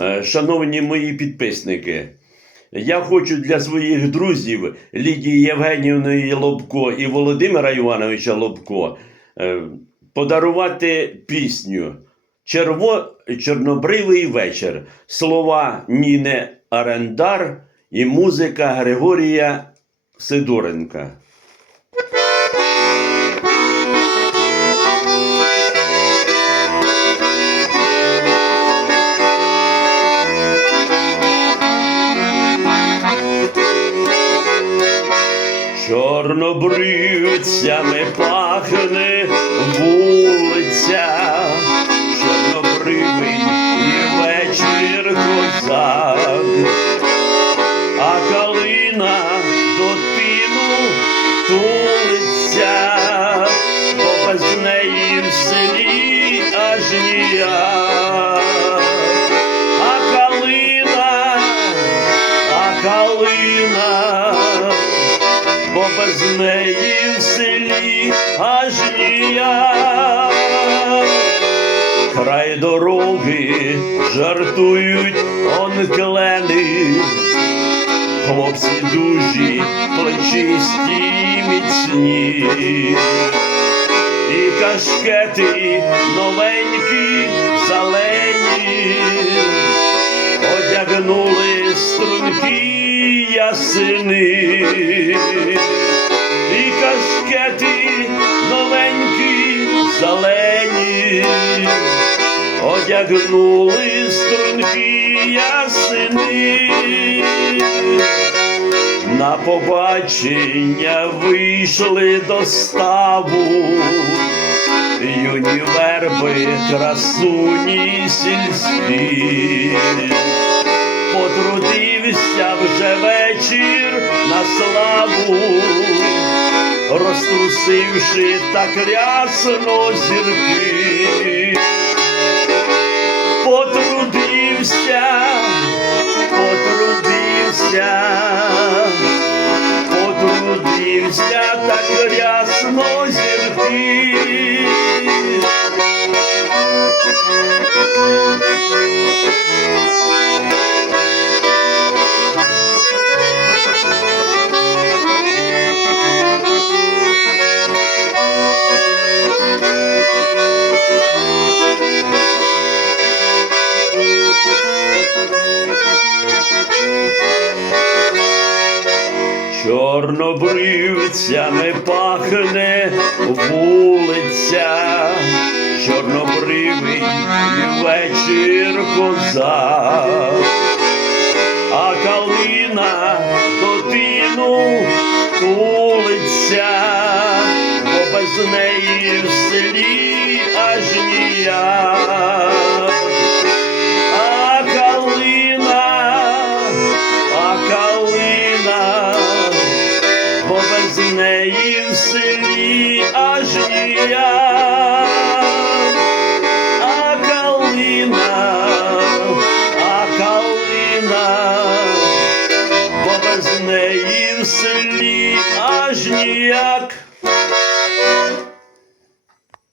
Е, Шановні мої підписники, я хочу для своїх друзів Лідії Євгенівної Лобко і Володимира Івановича Лобко е, подарувати пісню Черво... Чорнобривий вечір. Слова Ніни Арендар і музика Григорія Сидоренка. Чорнобривцями пахне вулиця, чорнобривий і вечір козак, а калина до тину тулиться, бо без неї в селі аж ніяк. Без неї в селі аж ніяк. Край дороги жартують он клени, хлопці дужі, плечисті, міцні, і кашкети новенькі, зелені, одягнули струнки ясини, одягнули струнки ясини. На побачення вийшли до ставу, юні верби, красуні сільські. Потрудився вже вечір на славу, розтрусивши так рясно зірки, потрудився, потрудився, потрудився так рясно зірки. Чорнобривцями пахне вулиця, чорнобривий вечір коза, а калина до тину бо без неї в селі аж ніяк. А калина, а калина, бо в селі аж ніяк.